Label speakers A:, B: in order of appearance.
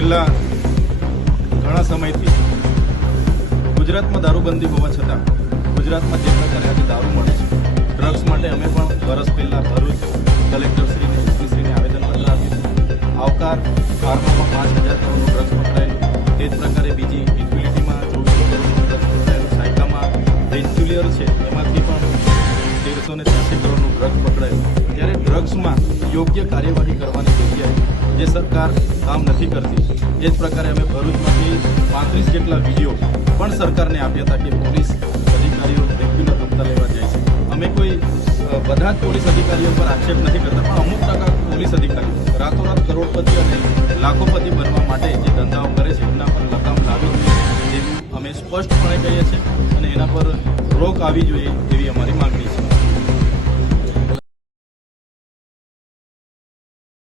A: છેલ્લા ઘણા સમયથી ગુજરાતમાં દારૂબંધી હોવા છતાં ગુજરાતમાં જે પ્રકારે દારૂ મળે છે ડ્રગ્સ માટે અમે પણ વર્ષ પહેલાં ભરૂચ કલેક્ટરશ્રીને, એસપીશ્રીને આવેદનપત્ર આપ્યું આવકાર ફાર્મામાં પાંચ હજાર કરોડનું ડ્રગ્સ પકડાયેલું તે જ પ્રકારે બીજી ઇક્વિલિટીમાં ચોવીસો કરોડનું ડ્રગ્સ પકડાયેલું સાયકામાં રેન્સ્યુલિયર છે, એમાંથી પણ તેરસો ને ત્યાસી કરોડનું ડ્રગ્સ પકડાયું. ત્યારે ડ્રગ્સમાં યોગ્ય કાર્યવાહી કરવાની જગ્યાએ જે સરકાર કામ નથી કરતી. એ જ પ્રકારે અમે ભરૂચમાંથી પાંત્રીસ જેટલા વીડિયો પણ સરકારને આપ્યા હતા કે પોલીસ અધિકારીઓ રેગ્યુલર હપ્તા લેવા જાય છે. અમે કોઈ બધા જ પોલીસ અધિકારીઓ પર આક્ષેપ નથી કરતા, પણ અમુક ટકા પોલીસ અધિકારીઓ રાતોરાત કરોડપતિ અને લાખોપતિ બનવા માટે જે ધંધાઓ કરે છે, એમના પર લગામ લાવી તેવું અમે સ્પષ્ટપણે કહીએ છીએ અને એના પર રોક આવી જોઈએ એવી અમારી માંગણી